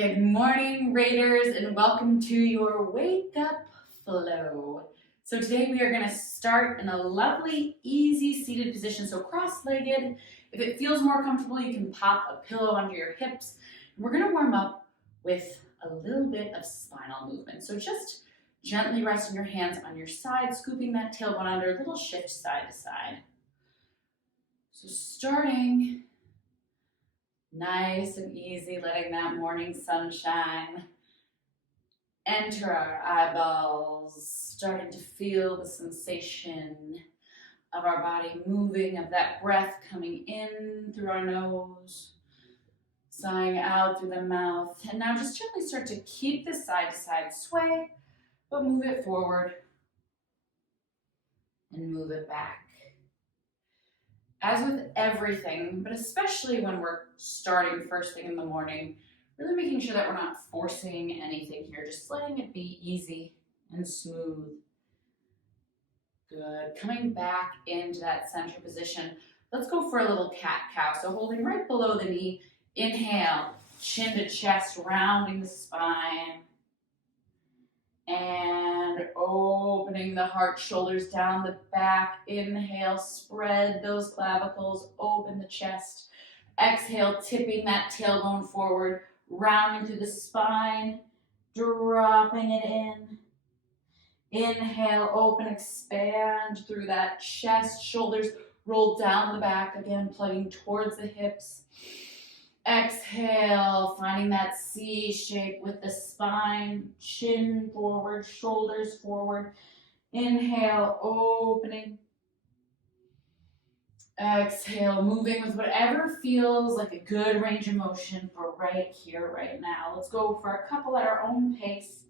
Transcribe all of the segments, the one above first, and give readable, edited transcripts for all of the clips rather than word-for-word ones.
Good morning, Raiders, and welcome to your Wake Up Flow. So today we are going to start in a lovely, easy seated position, so cross-legged. If it feels more comfortable, you can pop a pillow under your hips. And we're going to warm up with a little bit of spinal movement. So just gently resting your hands on your side, scooping that tailbone under, a little shift side to side. So starting nice and easy, letting that morning sunshine enter our eyeballs, starting to feel the sensation of our body moving, of that breath coming in through our nose, sighing out through the mouth. And now just gently start to keep this side to side sway, but move it forward and move it back. As with everything, but especially when we're starting first thing in the morning, really making sure that we're not forcing anything here, just letting it be easy and smooth. Good. Coming back into that center position, let's go for a little cat-cow. So holding right below the knee, inhale, chin to chest, rounding the spine. And opening the heart, shoulders down the back. Inhale, spread those clavicles, open the chest. Exhale, tipping that tailbone forward, rounding through the spine, dropping it in. Inhale, open, expand through that chest, shoulders roll down the back again, plugging towards the hips. Exhale, finding that C shape with the spine, chin forward, shoulders forward. Inhale, opening. Exhale, moving with whatever feels like a good range of motion for right here, right now. Let's go for a couple at our own pace.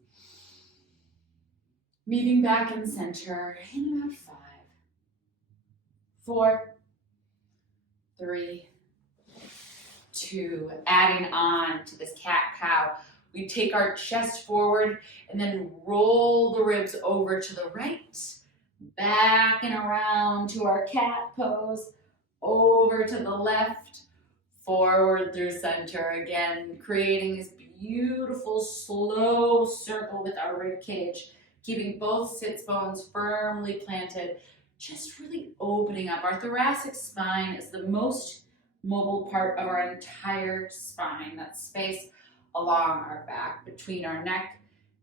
Meeting back in center in about 5, 4, 3, 2, adding on to this cat-cow. We take our chest forward and then roll the ribs over to the right, back and around to our cat pose, over to the left, forward through center again, creating this beautiful slow circle with our rib cage, keeping both sits bones firmly planted, just really opening up. Our thoracic spine is the most mobile part of our entire spine, that space along our back, between our neck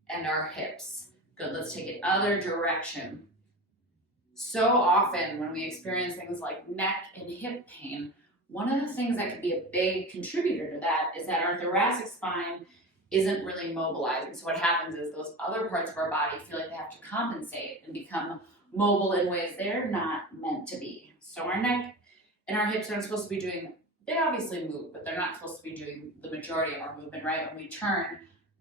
and our hips. Good, let's take it other direction. So often when we experience things like neck and hip pain, one of the things that could be a big contributor to that is that our thoracic spine isn't really mobilizing. So what happens is those other parts of our body feel like they have to compensate and become mobile in ways they're not meant to be. So our neck and our hips aren't supposed to be doing, they obviously move, but they're not supposed to be doing the majority of our movement, right? When we turn,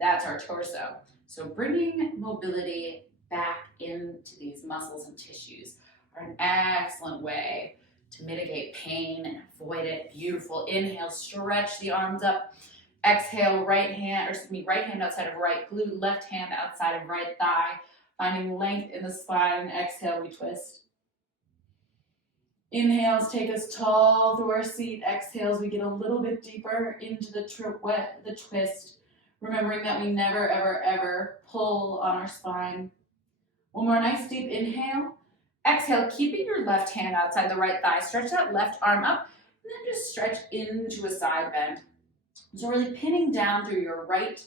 that's our torso. So bringing mobility back into these muscles and tissues are an excellent way to mitigate pain and avoid it. Beautiful. Inhale, stretch the arms up. Exhale, right hand outside of right glute, left hand outside of right thigh, finding length in the spine. Exhale, we twist. Inhales take us tall through our seat. Exhales, we get a little bit deeper into the twist, remembering that we never, ever, ever pull on our spine. One more nice deep inhale. Exhale, keeping your left hand outside the right thigh. Stretch that left arm up, and then just stretch into a side bend. So really pinning down through your right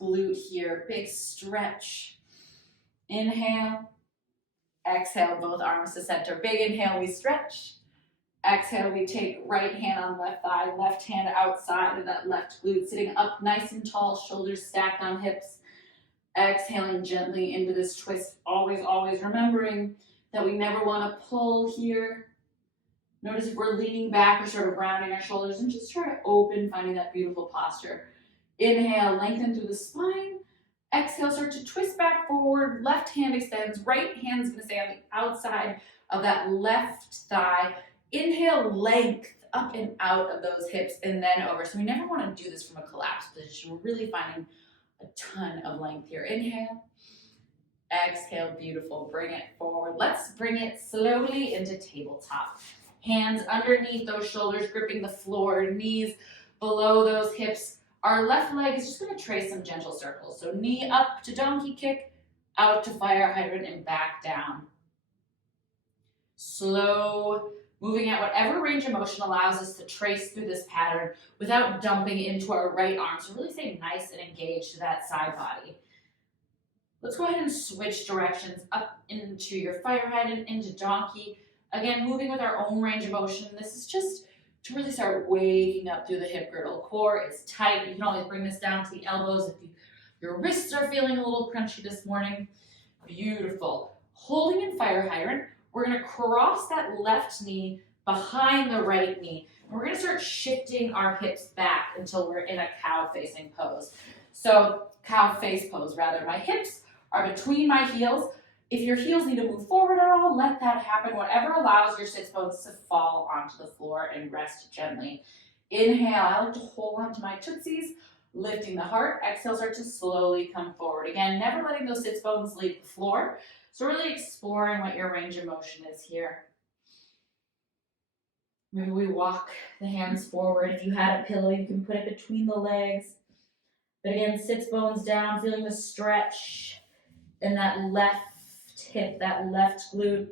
glute here. Big stretch. Inhale. Exhale, both arms to center. Big inhale, we stretch. Exhale, we take right hand on left thigh, left hand outside of that left glute, sitting up nice and tall, shoulders stacked on hips. Exhaling gently into this twist, always, always remembering that we never want to pull here. Notice if we're leaning back or sort of rounding our shoulders, and just try to open, finding that beautiful posture. Inhale, lengthen through the spine. Exhale, start to twist back forward. Left hand extends. Right hand's going to stay on the outside of that left thigh. Inhale, length up and out of those hips and then over. So we never want to do this from a collapsed position. We're really finding a ton of length here. Inhale. Exhale, beautiful. Bring it forward. Let's bring it slowly into tabletop. Hands underneath those shoulders, gripping the floor, knees below those hips. Our left leg is just going to trace some gentle circles. So knee up to donkey kick, out to fire hydrant, and back down. Slow, moving at whatever range of motion allows us to trace through this pattern without dumping into our right arm. So really stay nice and engaged to that side body. Let's go ahead and switch directions up into your fire hydrant, into donkey. Again, moving with our own range of motion. This is just to really start waking up through the hip girdle. Core is tight. You can always bring this down to the elbows if your wrists are feeling a little crunchy this morning. Beautiful. Holding in fire hydrant, we're going to cross that left knee behind the right knee. And we're going to start shifting our hips back until we're in a cow facing pose. So cow face pose rather. My hips are between my heels. If your heels need to move forward at all, let that happen. Whatever allows your sits bones to fall onto the floor and rest gently. Inhale, I like to hold on to my tootsies, lifting the heart. Exhale, start to slowly come forward. Again, never letting those sits bones leave the floor. So really exploring what your range of motion is here. Maybe we walk the hands forward. If you had a pillow, you can put it between the legs. But again, sits bones down, feeling the stretch in that left hip, that left glute.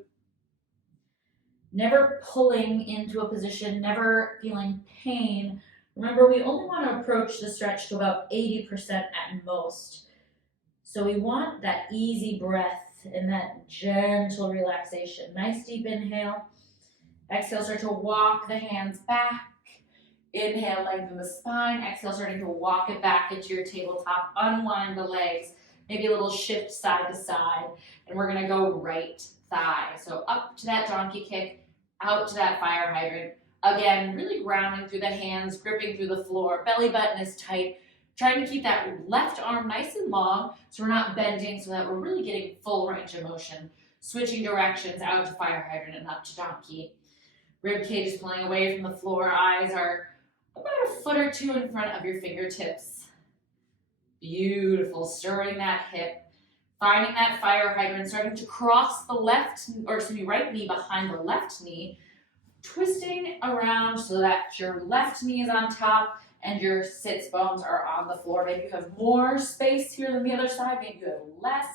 Never pulling into a position, never feeling pain. Remember, we only want to approach the stretch to about 80% at most. So we want that easy breath and that gentle relaxation. Nice deep inhale. Exhale, start to walk the hands back. Inhale, lengthen the spine. Exhale, starting to walk it back into your tabletop. Unwind the legs. Maybe a little shift side to side. And we're going to go right thigh. So up to that donkey kick, out to that fire hydrant. Again, really grounding through the hands, gripping through the floor. Belly button is tight. Trying to keep that left arm nice and long so we're not bending, so that we're really getting full range of motion. Switching directions out to fire hydrant and up to donkey. Rib cage is pulling away from the floor. Eyes are about a foot or two in front of your fingertips. Beautiful. Stirring that hip. Finding that fire hydrant. Starting to cross the right knee behind the left knee. Twisting around so that your left knee is on top and your sits bones are on the floor. Maybe you have more space here than the other side. Maybe you have less.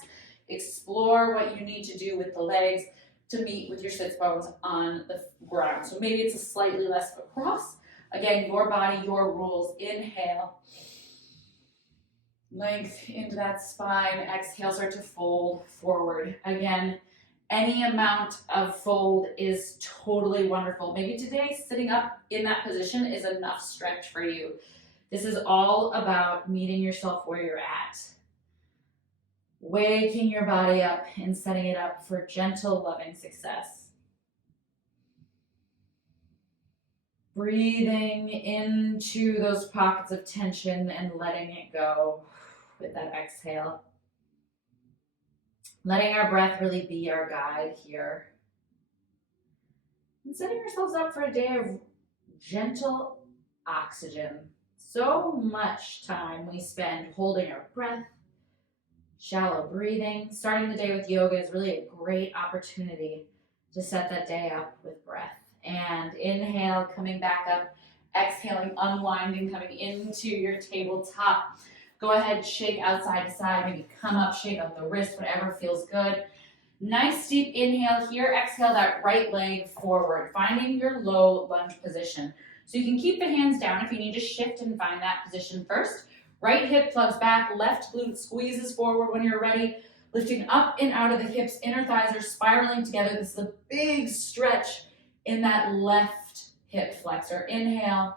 Explore what you need to do with the legs to meet with your sits bones on the ground. So maybe it's a slightly less of a cross. Again, your body, your rules. Inhale. Length into that spine. Exhale, start to fold forward. Again, any amount of fold is totally wonderful. Maybe today sitting up in that position is enough stretch for you. This is all about meeting yourself where you're at. Waking your body up and setting it up for gentle, loving success. Breathing into those pockets of tension and letting it go with that exhale. Letting our breath really be our guide here. And setting ourselves up for a day of gentle oxygen. So much time we spend holding our breath, shallow breathing. Starting the day with yoga is really a great opportunity to set that day up with breath. And inhale, coming back up. Exhaling, unwinding, coming into your tabletop. Go ahead, shake out side to side, maybe come up, shake up the wrist, whatever feels good. Nice deep inhale here. Exhale that right leg forward, finding your low lunge position. So you can keep the hands down if you need to shift and find that position first. Right hip plugs back, left glute squeezes forward when you're ready. Lifting up and out of the hips, inner thighs are spiraling together. This is a big stretch in that left hip flexor. Inhale.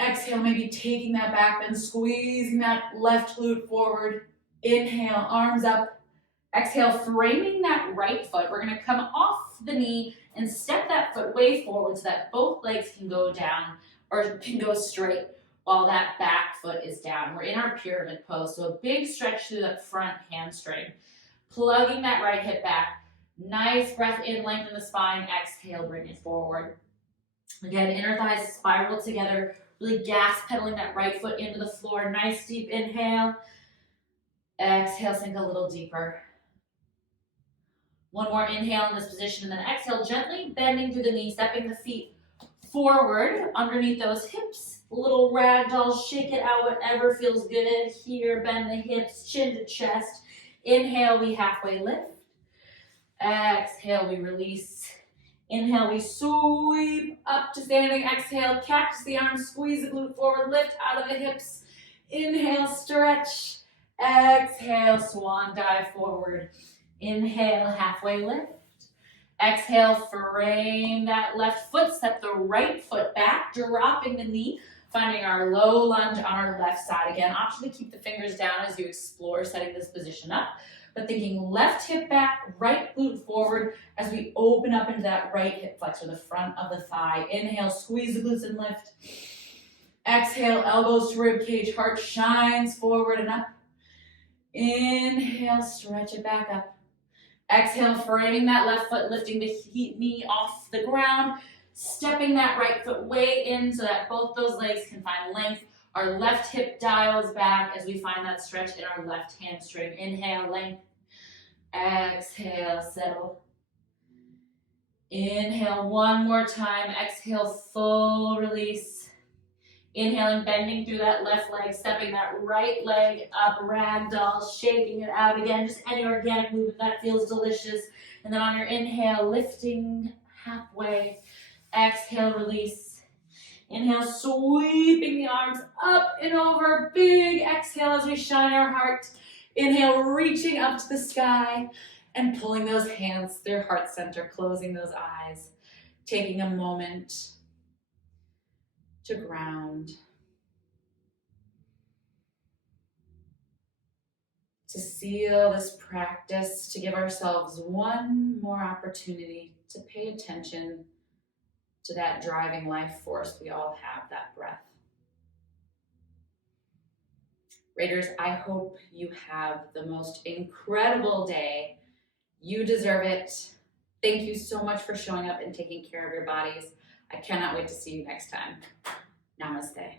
Exhale, maybe taking that back bend, squeezing that left glute forward. Inhale, arms up. Exhale, framing that right foot. We're going to come off the knee and step that foot way forward so that both legs can go down or can go straight while that back foot is down. We're in our pyramid pose, so a big stretch through that front hamstring. Plugging that right hip back. Nice breath in, lengthen the spine. Exhale, bring it forward. Again, inner thighs spiral together. Really gas pedaling that right foot into the floor. Nice deep inhale. Exhale, sink a little deeper. One more inhale in this position and then exhale, gently bending through the knee, stepping the feet forward underneath those hips. Little ragdoll, shake it out, whatever feels good here. Bend the hips, chin to chest. Inhale, we halfway lift. Exhale, we release. Inhale, we sweep up to standing. Exhale, cactus the arms, squeeze the glute forward, lift out of the hips. Inhale, stretch. Exhale, swan dive forward. Inhale, halfway lift. Exhale, frame that left foot, step the right foot back, dropping the knee, finding our low lunge on our left side. Again, option to keep the fingers down as you explore setting this position up, but thinking left hip back, right glute forward as we open up into that right hip flexor, the front of the thigh. Inhale, squeeze the glutes and lift. Exhale, elbows to rib cage, heart shines forward and up. Inhale, stretch it back up. Exhale, framing that left foot, lifting the knee off the ground, stepping that right foot way in so that both those legs can find length. Our left hip dials back as we find that stretch in our left hamstring. Inhale, length. Exhale, settle. Inhale one more time. Exhale, full release. Inhaling, bending through that left leg, stepping that right leg up, ragdoll, shaking it out again. Just any organic movement that feels delicious. And then on your inhale, lifting halfway. Exhale, release. Inhale, sweeping the arms up and over. Big exhale as we shine our heart. Inhale, reaching up to the sky and pulling those hands through heart center, closing those eyes. Taking a moment to ground, to seal this practice, to give ourselves one more opportunity to pay attention to that driving life force we all have, that breath. Raiders, I hope you have the most incredible day. You deserve it. Thank you so much for showing up and taking care of your bodies. I cannot wait to see you next time. Namaste.